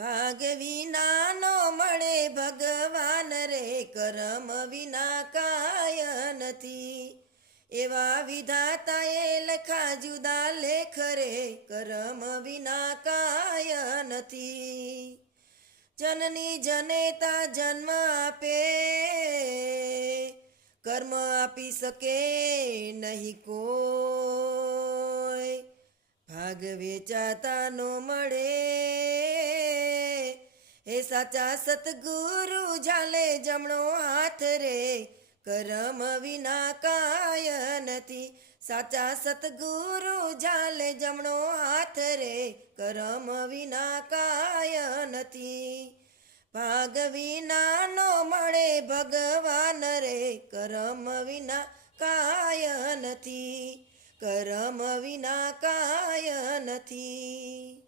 ભાગ વિના નો મળે ભગવાન રે, કરમ વિના કાય નથી. એવા વિધાતાએ લખા જુદા લેખ રે, કરમ વિના કાય નથી. જનની જનેતા જન્મ આપે, કર્મ આપી શકે નહીં કોઈ. ભાગ વેચાતા નો મળે, એ સાચા સતગુરુ ઝાલે જમણો હાથ રે, કરમ વિના કાય નથી. સાચા સતગુરુ ઝાલે જમણો હાથ રે, કરમ વિના કાય નથી. ભાગ વિના નો મળે ભગવાન રે, કરમ વિના કાય નથી. કરમ વિના કાય નથી.